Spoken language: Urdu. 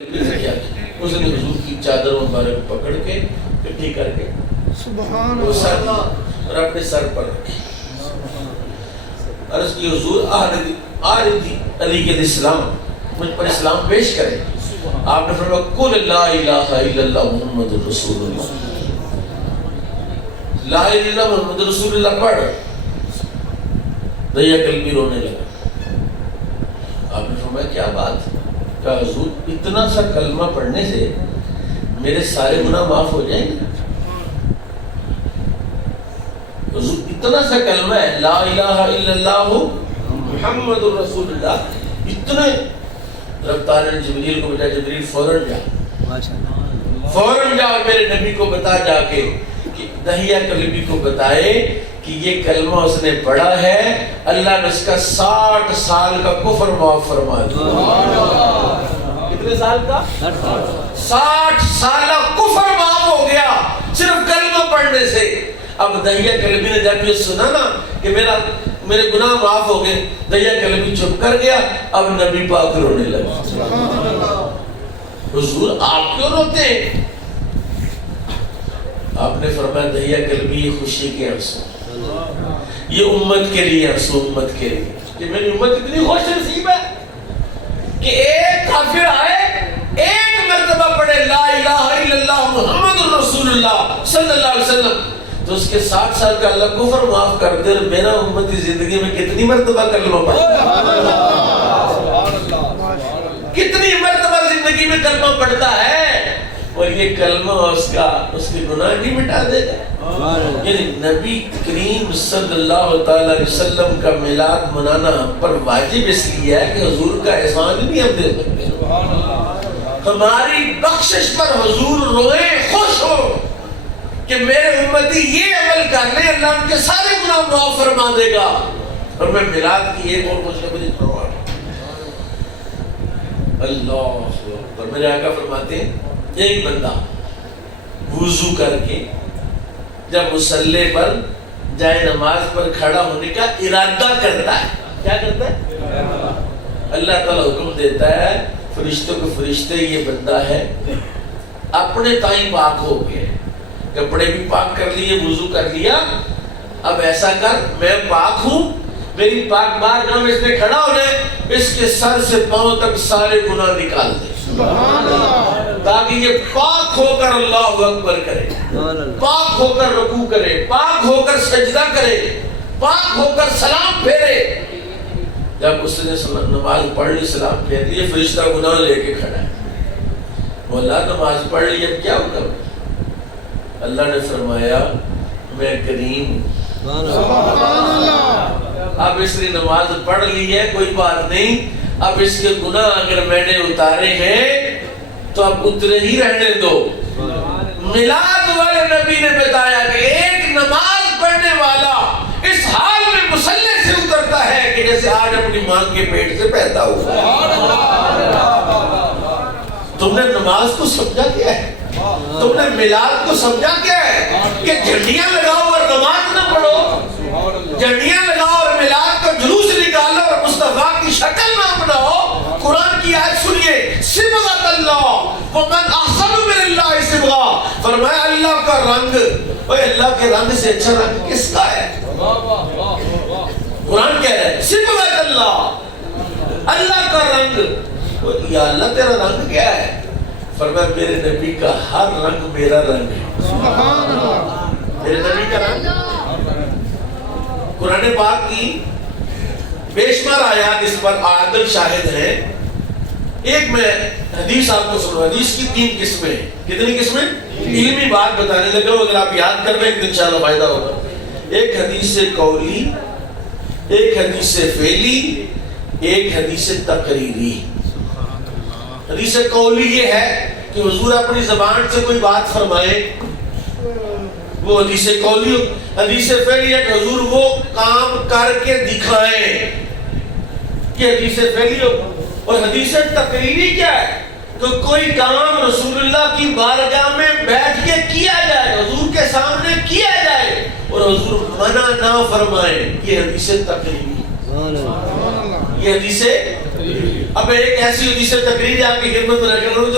اس نے حضور کی چادر مبارک پکڑ کے اکٹھی کر کے سبحان وہ سر اللہ اور اپنے سر پر رکھی. عرض کی حضور آردی علی کے اسلام مجھ پر اسلام پیش کرے. آپ نے فرمایا قل لا الہ الا اللہ محمد رسول اللہ. لا الہ الا اللہ محمد رسول اللہ پڑھ. دیا قلبی رونے لگا. آپ نے فرمایا کیا بات؟ کہا حضور اتنا سا کلمہ پڑھنے سے میرے سارے گناہ معاف ہو جائیں گے. حضور اتنا سا کلمہ ہے لا الہ الا اللہ محمد رسول اللہ. اتنے رفتار نے جبریل کو بتایا جبریل فوراً جا اور میرے نبی کو بتا جا کے کہ دہیہ قلبی کو بتائے کہ یہ کلمہ اس نے پڑھا ہے اللہ نے اس کا 60 سال کا کفر معاف فرما دیا. کتنے سال کا؟ 60 سالہ کفر معاف ہو گیا صرف کلمہ پڑھنے سے. اب دہیہ قلبی نے جب یہ سنا نا کہ میرے گناہ معاف ہو گئے, دہیہ قلبی چپ کر گیا. اب نبی پاک رونے لگا. حضور آپ کیوں روتے ہیں؟ آپ نے فرمایا دہیہ قلبی یہ خوشی کے آنسو, یہ امت کے لیے آنسو, امت کے لیے کہ میری امت اتنی خوش نصیب ہے کہ ایک کافر آئے ایک مرتبہ پڑھے لا الہ الا اللہ محمد رسول اللہ صلی اللہ علیہ وسلم تو اس کے 60 سال کا اللہ کفر معاف کر دے. میرا امتی زندگی میں کتنی مرتبہ کلمہ پڑھتا ہے, کتنی مرتبہ زندگی میں کلمہ پڑھتا ہے اور یہ کلمہ اس کے گناہ نہیں مٹا دے گا. یعنی نبی کریم صلی اللہ تعالی علیہ وسلم کا میلاد منانا ہم پر واجب اس لیے ہے کہ حضور کا احسان نہیں ہم دے سکتے. ہماری بخشش پر حضور روئے خوش ہو کہ میرے امتی یہ عمل کر لے اللہ ان کے سارے گناہ معاف فرما دے گا. اور میں میلاد کی ایک اور خوشخبری سناؤں. اللہ اور میرے آقا فرماتے ہیں ایک بندہ وضو کر کے جب مصلی پر جائے نماز پر کھڑا ہونے کا ارادہ کرتا ہے, کیا کرتا ہے؟ اللہ تعالیٰ حکم دیتا ہے فرشتوں کے فرشتے یہ بندہ ہے اپنے تائیں پاک ہو گئے, کپڑے بھی پاک کر لیے, وضو کر لیا, اب ایسا کر میں پاک ہوں, میری پاک بارگاہ میں اس نے کھڑا ہونا ہے, اس کے سر سے پاؤں تک سارے گناہ نکال دے تاکہ یہ پاک ہو کر اللہ اکبر کرے, پاک ہو کر رکوع کرے, پاک ہو کر سجدہ کرے, پاک ہو کر سلام پھیرے. جب اس نے نماز پڑھ لی سلام پھیر لی, فرشتہ گناہ لے کے کھڑا ہے. مولا نماز پڑھ لی اب کیا حکم؟ اللہ نے فرمایا میں کریم. اب اس نے نماز پڑھ لی ہے کوئی بات نہیں, اب اس کے گناہ اگر میں نے اتارے ہیں تو اب اترے ہی رہنے دو. میلاد والے نبی نے بتایا کہ ایک نماز پڑھنے والا اس حال میں مصلی سے اترتا ہے کہ جیسے آج اپنی ماں کے پیٹ سے پیدا ہوا. تم نے نماز کو سمجھا کیا ہے؟ تم نے میلاد کو سمجھا کیا ہے کہ جھنڈیاں لگاؤ اور نماز نہ پڑھو, جھنڈیاں لگاؤ اور میلاد کا جلوس نکالو اور مصطفیٰ کی شکل نہ بناؤ. قرآن کی آیت سنیے صبغۃ اللہ ومن احسن من اللہ صبغہ, فرمایا اللہ کا رنگ, اوے اللہ کے رنگ سے اچھا رنگ کس کا ہے؟ قرآن کہہ رہا ہے صبغۃ اللہ, اللہ کا رنگ. یا اللہ تیرا رنگ کیا ہے؟ فرمایا میرے نبی کا ہر رنگ میرا رنگ ہے. میرے نبی کا رنگ. قرآن پاک کی بے شمار آیات اس پر عادل شاہد ہیں. ایک میں حدیث آپ کو سنو, حدیث کی 3 قسمیں. کتنی قسمیں؟ علمی بات بتانے لگا ہوں, اگر آپ یاد کر لیں تو انشاءاللہ فائدہ ہوگا. ایک حدیث سے قولی, ایک حدیث سے فعلی, ایک حدیث سے تقریری. حدیث قولی یہ ہے کہ حضور اپنی زبان سے کوئی بات فرمائے, وہ حدیث قولی. حدیث فعلی ہے کہ حضور وہ کام کر کے دکھائیں, یہ حدیث فعلی ہو. اور حدیث تقریری کیا ہے کہ کوئی کام رسول اللہ کی بارگاہ میں بیٹھ کے کیا جائے, حضور کے سامنے کیا جائے اور حضور منع نہ فرمائے, یہ حدیث تقریری. یہ حدیث اب میں ایک ایسی حدیث تقریر آپ کی خدمت میں رکھ رہا ہوں جو